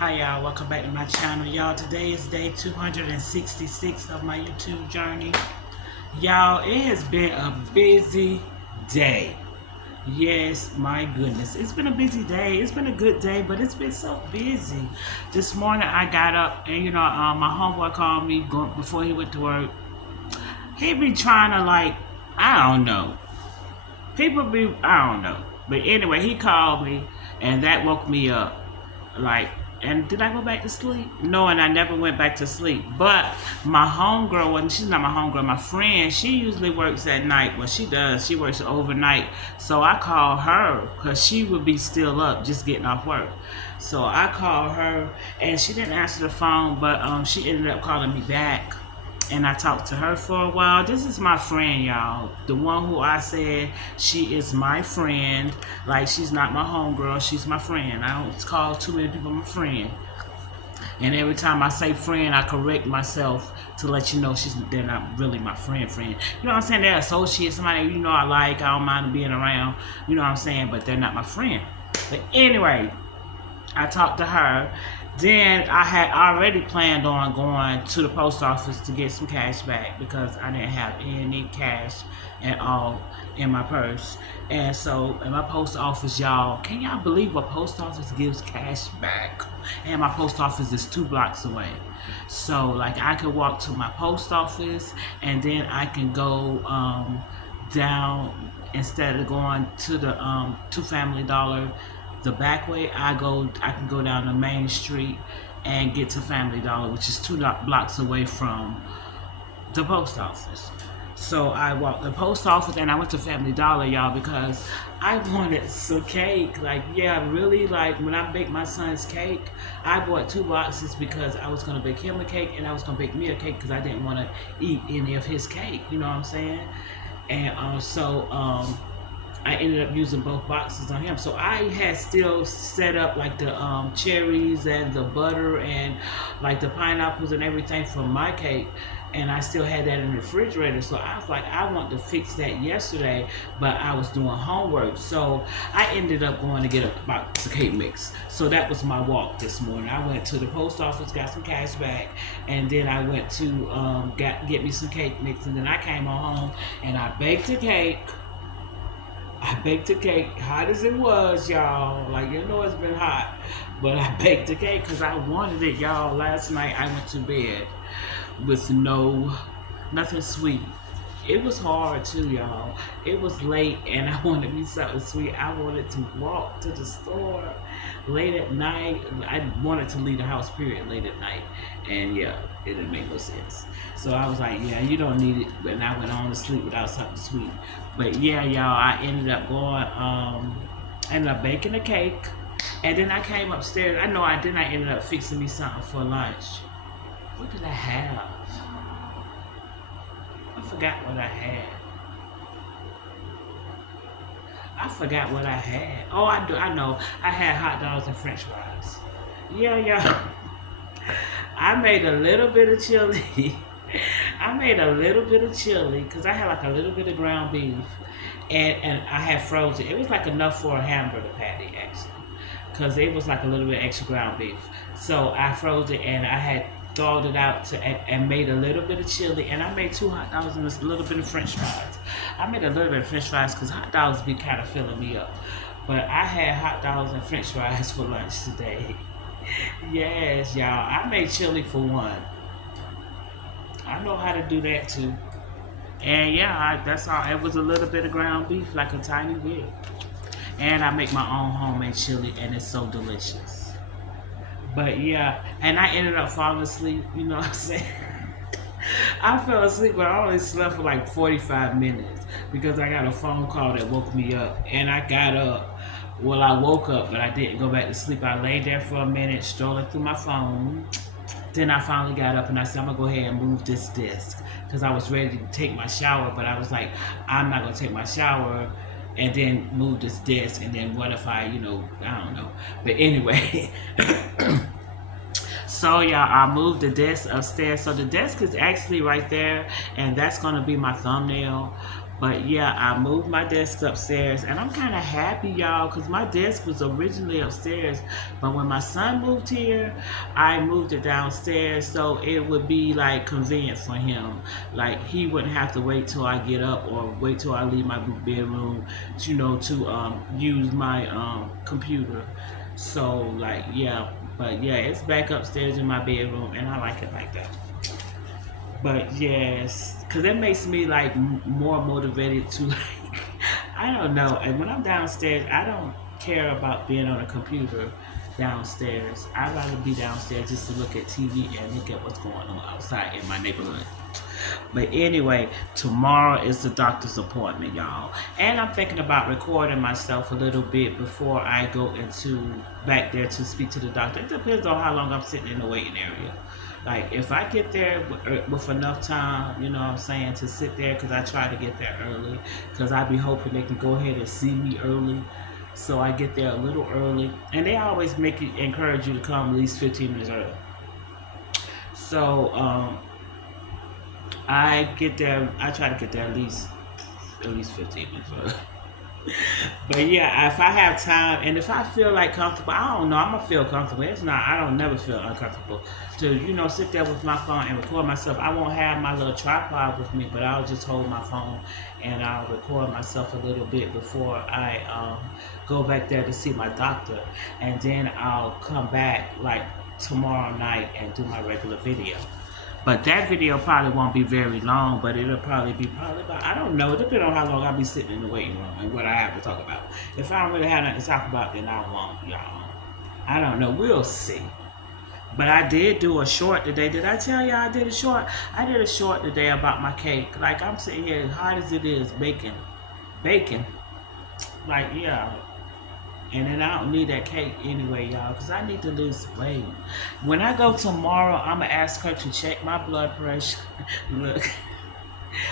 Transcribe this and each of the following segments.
Hi y'all, welcome back to my channel. Y'all, today is day 266 of my YouTube journey. Y'all, it has been a busy day. Yes, my goodness. It's been a busy day. It's been a good day, but it's been so busy. This morning I got up and my homeboy called me before he went to work. He be trying to I don't know. I don't know. But anyway, he called me and that woke me up. Like, and did I go back to sleep? No, and I never went back to sleep. But my homegirl, she's not my homegirl, my friend, she usually works at night. Well, she does. She works overnight. So I called her because she would be still up just getting off work. So I called her and she didn't answer the phone, but she ended up calling me back. And I talked to her for a while. This is my friend, y'all. The one who I said she is my friend. Like, she's not my homegirl, she's my friend. I don't call too many people my friend. And every time I say friend, I correct myself to let you know they're not really my friend. You know what I'm saying? They're associates, somebody I like, I don't mind being around. You know what I'm saying? But they're not my friend. But anyway, I talked to her. Then I had already planned on going to the post office to get some cash back because I didn't have any cash at all in my purse. And so in my post office, y'all, can y'all believe a post office gives cash back? And my post office is 2 blocks away. So I could walk to my post office and then I can go down instead of going to the to Family Dollar. The back way I can go down the main street and get to Family Dollar, which is 2 blocks away from the post office. So I walked the post office and I went to Family Dollar, y'all, because I wanted some cake. Really, when I baked my son's cake, I bought 2 boxes because I was gonna bake him a cake and I was gonna bake me a cake because I didn't want to eat any of his cake. You know what I'm saying? And I ended up using both boxes on him. So I had still set up the cherries and the butter and the pineapples and everything for my cake. And I still had that in the refrigerator. So I was like, I want to fix that yesterday, but I was doing homework. So I ended up going to get a box of cake mix. So that was my walk this morning. I went to the post office, got some cash back, and then I went to get me some cake mix. And then I came on home and I baked a cake. Hot as it was, y'all. It's been hot. But I baked the cake because I wanted it, y'all. Last night I went to bed with nothing sweet. It was hard too, y'all. It was late and I wanted me something sweet. I wanted to walk to the store late at night. I wanted to leave the house, period, late at night. And yeah, it didn't make no sense. So I was like, yeah, you don't need it. And I went on to sleep without something sweet. But yeah, y'all, I ended up baking a cake. And then I came upstairs. I ended up fixing me something for lunch. What did I have? I forgot what I had. Oh, I know. I had hot dogs and french fries. Yeah. I made a little bit of chili. Because I had a little bit of ground beef. And I had frozen. It was enough for a hamburger patty, actually. Because it was a little bit extra ground beef. So I froze it and I had thawed it out and made a little bit of chili, and I made 2 hot dogs and a little bit of french fries. I made a little bit of french fries because hot dogs be kind of filling me up. But I had hot dogs and french fries for lunch today. Yes, y'all. I made chili for one. I know how to do that too. And yeah, that's all. It was a little bit of ground beef, a tiny bit. And I make my own homemade chili, and it's so delicious. But yeah, and I ended up falling asleep, you know what I'm saying? I fell asleep, but I only slept for 45 minutes because I got a phone call that woke me up. And I got up. Well, I woke up, but I didn't go back to sleep. I laid there for a minute, strolling through my phone. Then I finally got up and I said, I'm going to go ahead and move this desk because I was ready to take my shower, but I was like, I'm not going to take my shower and then move this desk, and then what if I don't know. But anyway, so y'all, I moved the desk upstairs. So the desk is actually right there, and that's gonna be my thumbnail. But yeah, I moved my desk upstairs, and I'm kind of happy, y'all, because my desk was originally upstairs. But when my son moved here, I moved it downstairs so it would be like convenient for him. Like he wouldn't have to wait till I get up or wait till I leave my bedroom, to use my computer. So like yeah, but yeah, it's back upstairs in my bedroom, and I like it like that. But yes, because it makes me like more motivated to like, I don't know. And when I'm downstairs, I don't care about being on a computer downstairs. I'd rather be downstairs just to look at TV and look at what's going on outside in my neighborhood. But anyway, tomorrow is the doctor's appointment, y'all. And I'm thinking about recording myself a little bit before I go into back there to speak to the doctor. It depends on how long I'm sitting in the waiting area. Like if I get there with enough time, you know what I'm saying, to sit there, because I try to get there early, because I be hoping they can go ahead and see me early. So I get there a little early, and they always encourage you to come at least 15 minutes early. So I get there. I try to get there at least 15 minutes early. But yeah, if I have time and if I feel like comfortable, I don't know, I'm gonna feel comfortable. It's not, I don't never feel uncomfortable to, sit there with my phone and record myself. I won't have my little tripod with me, but I'll just hold my phone and I'll record myself a little bit before I go back there to see my doctor. And then I'll come back like tomorrow night and do my regular video. But that video probably won't be very long, but it'll probably be about, I don't know, it depends on how long I'll be sitting in the waiting room and what I have to talk about. If I don't really have nothing to talk about, then I won't, y'all. I don't know, we'll see. But I did do a short today. Did I tell y'all I did a short? I did a short today about my cake. Like, I'm sitting here, as hard as it is, baking. Baking. Like, yeah. And then I don't need that cake anyway, y'all, because I need to lose weight. When I go tomorrow, I'm going to ask her to check my blood pressure. Look,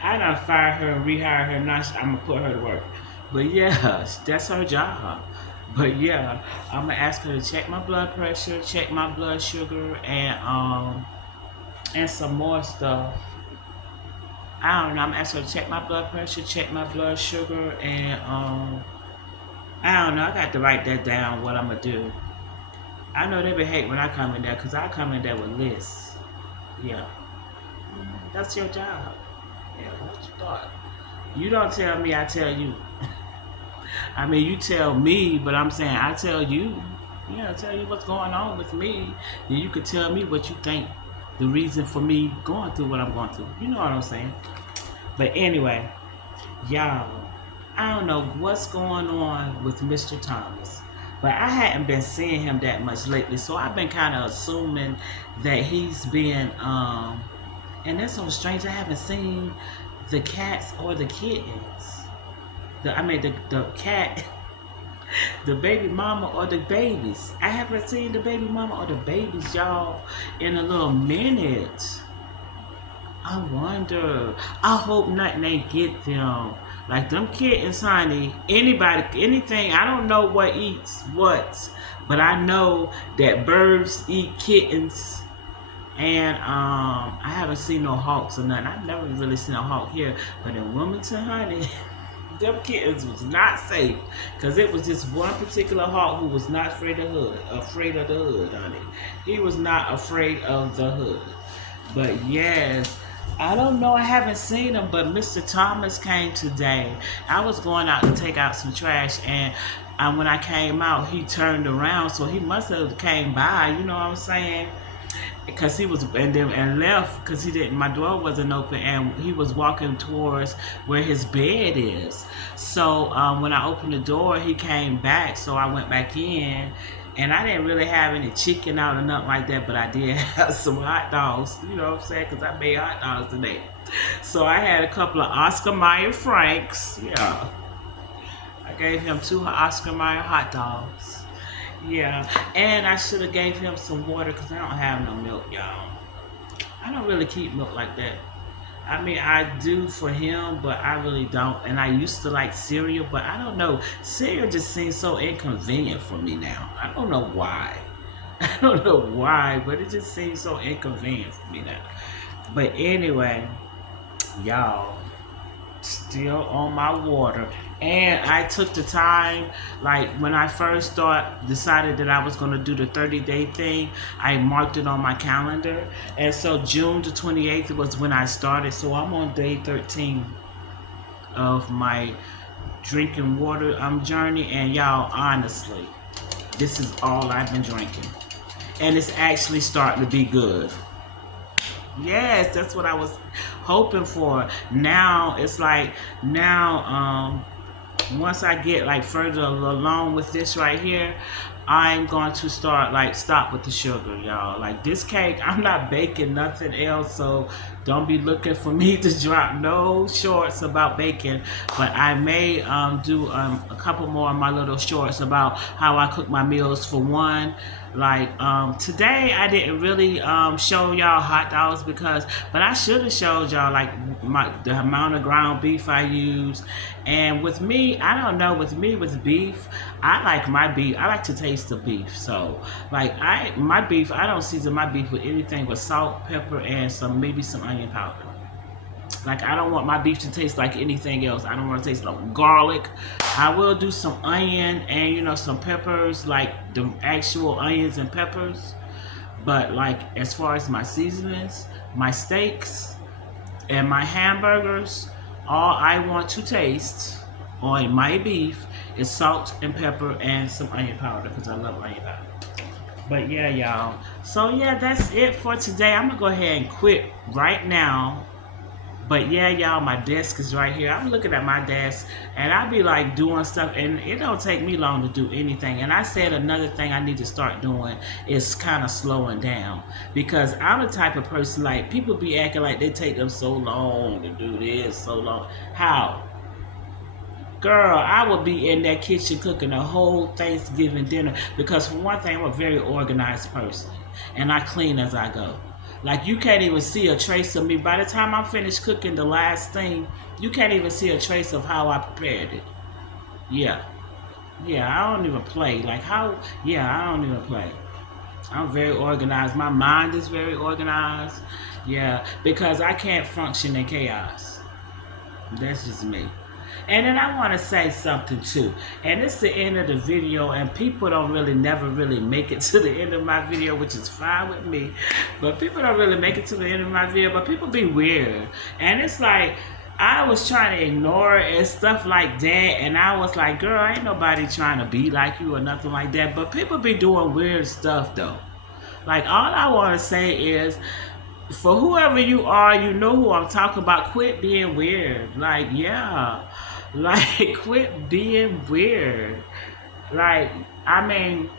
I done fire her and rehire her. Now I'm going to put her to work. But yeah, that's her job. But yeah, I'm going to ask her to check my blood pressure, check my blood sugar, and some more stuff. I don't know. I'm going to ask her to check my blood pressure, check my blood sugar, and I don't know. I got to write that down, what I'm going to do. I know they would hate when I come in there, because I come in there with lists. Yeah. That's your job. Yeah, what you thought? You don't tell me, I tell you. I mean, you tell me, but I'm saying I tell you. Yeah, I tell you what's going on with me. Then you could tell me what you think the reason for me going through what I'm going through. You know what I'm saying? But anyway, y'all, I don't know what's going on with Mr. Thomas, but I hadn't been seeing him that much lately, so I've been kind of assuming that he's been, and that's so strange, I haven't seen the cats or the kittens. The cat, the baby mama or the babies. I haven't seen the baby mama or the babies, y'all, in a little minute. I wonder. I hope nothing ain't get them. Like them kittens, honey. Anybody, anything. I don't know what eats what, but I know that birds eat kittens. And I haven't seen no hawks or nothing. I've never really seen a hawk here. But in Wilmington, honey, them kittens was not safe. Because it was just one particular hawk who was not afraid of the hood, honey. He was not afraid of the hood. But yes, I don't know. I haven't seen him, but Mr. Thomas came today. I was going out to take out some trash, and when I came out, he turned around, so he must have came by. You know what I'm saying? Because he was and left because he didn't. My door wasn't open, and he was walking towards where his bed is. So when I opened the door, he came back. So I went back in. And I didn't really have any chicken out or nothing like that, but I did have some hot dogs, you know what I'm saying, because I made hot dogs today. So I had a couple of Oscar Mayer Franks, yeah. I gave him 2 Oscar Mayer hot dogs, yeah. And I should have gave him some water because I don't have no milk, y'all. I don't really keep milk like that. I mean, I do for him, but I really don't. And I used to like cereal, but I don't know. Cereal just seems so inconvenient for me now. I don't know why. I don't know why, but it just seems so inconvenient for me now. But anyway, y'all, still on my water. And I took the time, like when I first decided that I was going to do the 30-day thing, I marked it on my calendar. And so June the 28th was when I started. So I'm on day 13 of my drinking water journey. And y'all, honestly, this is all I've been drinking. And it's actually starting to be good. Yes, that's what I was hoping for. Now it's like once I get like further along with this right here, I'm going to start like stop with the sugar, y'all. Like this cake, I'm not baking nothing else, so don't be looking for me to drop no shorts about baking. But I may do a couple more of my little shorts about how I cook my meals. For one, like today I didn't really show y'all hot dogs but I should have showed y'all like the amount of ground beef I use. And with me, I don't know, with beef, I like my beef, I like to taste the beef. So like my beef, I don't season my beef with anything but salt, pepper, and maybe some onion powder. Like I don't want my beef to taste like anything else. I don't want to taste like garlic. I will do some onion and some peppers, like the actual onions and peppers. But like as far as my seasonings, my steaks, and my hamburgers, all I want to taste on my beef is salt and pepper and some onion powder because I love onion powder. But yeah, y'all. So yeah, that's it for today. I'm gonna go ahead and quit right now. But yeah, y'all, my desk is right here. I'm looking at my desk and I be like doing stuff and it don't take me long to do anything. And I said another thing I need to start doing is kind of slowing down, because I'm the type of person, like people be acting like they take them so long to do this, so long. How? Girl, I would be in that kitchen cooking a whole Thanksgiving dinner, because for one thing, I'm a very organized person and I clean as I go. Like you can't even see a trace of me. By the time I'm finished cooking the last thing, you can't even see a trace of how I prepared it. Yeah. Yeah, I don't even play. Like how, yeah, I don't even play. I'm very organized. My mind is very organized. Yeah, because I can't function in chaos. That's just me. And then I want to say something too. And it's the end of the video, and people don't never really make it to the end of my video, which is fine with me. But people don't really make it to the end of my video, but people be weird. And it's like, I was trying to ignore it and stuff like that. And I was like, girl, ain't nobody trying to be like you or nothing like that. But people be doing weird stuff though. Like all I want to say is, for whoever you are, you know who I'm talking about. Quit being weird. Like, yeah. Like, quit being weird. Like, I mean,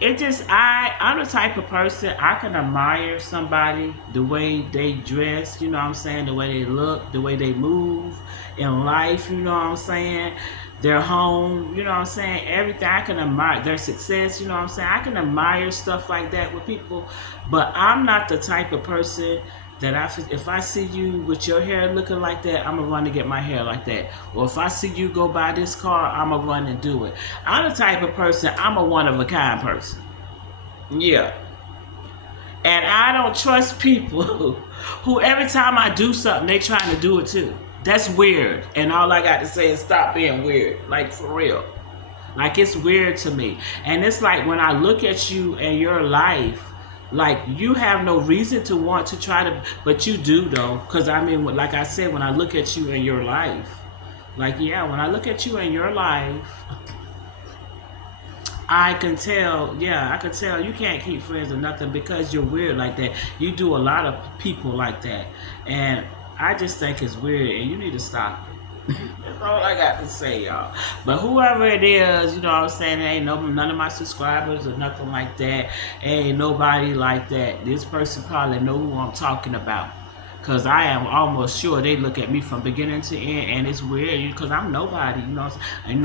it just, I'm the type of person, I can admire somebody, the way they dress, you know what I'm saying, the way they look, the way they move in life, you know what I'm saying, their home, you know what I'm saying, everything. I can admire their success, you know what I'm saying. I can admire stuff like that with people, but I'm not the type of person that if I see you with your hair looking like that, I'm gonna run to get my hair like that. Or if I see you go buy this car, I'm gonna run and do it. I'm the type of person, I'm a one-of-a-kind person. Yeah. And I don't trust people who every time I do something, they trying to do it too. That's weird. And all I got to say is stop being weird. Like, for real. Like, it's weird to me. And it's like when I look at you and your life, like, you have no reason to want to try to, but you do though. Because I mean, like I said, when I look at you in your life, like, yeah, when I look at you in your life, I can tell you can't keep friends or nothing because you're weird like that. You do a lot of people like that. And I just think it's weird and you need to stop it. That's all I got to say, y'all. But whoever it is, you know what I'm saying, ain't none of my subscribers or nothing like that. Ain't nobody like that. This person probably know who I'm talking about. Because I am almost sure they look at me from beginning to end, and it's weird because I'm nobody, you know.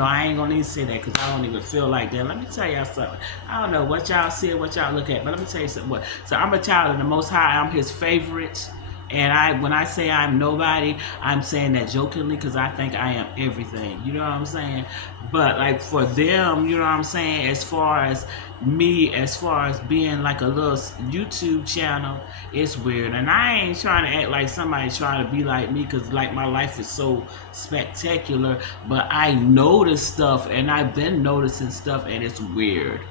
I ain't gonna even say that because I don't even feel like that. Let me tell y'all something. I don't know what y'all see or what y'all look at, but let me tell you something. So I'm a child of the Most High. I'm His favorite. And when I say I'm nobody, I'm saying that jokingly because I think I am everything. You know what I'm saying? But like for them, you know what I'm saying, as far as me, as far as being like a little YouTube channel, it's weird. And I ain't trying to act like somebody trying to be like me because like my life is so spectacular. But I notice stuff and I've been noticing stuff and it's weird.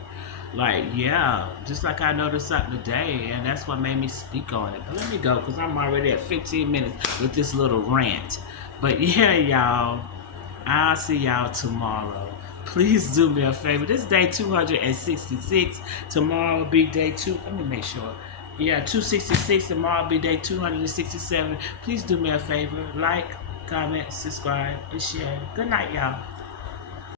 Like, yeah, just like I noticed something today, and that's what made me speak on it. But let me go because I'm already at 15 minutes with this little rant. But yeah, y'all, I'll see y'all tomorrow. Please do me a favor. This is day 266. Tomorrow will be day two. Let me make sure. Yeah, 266. Tomorrow will be day 267. Please do me a favor. Like, comment, subscribe, and share. Good night, y'all.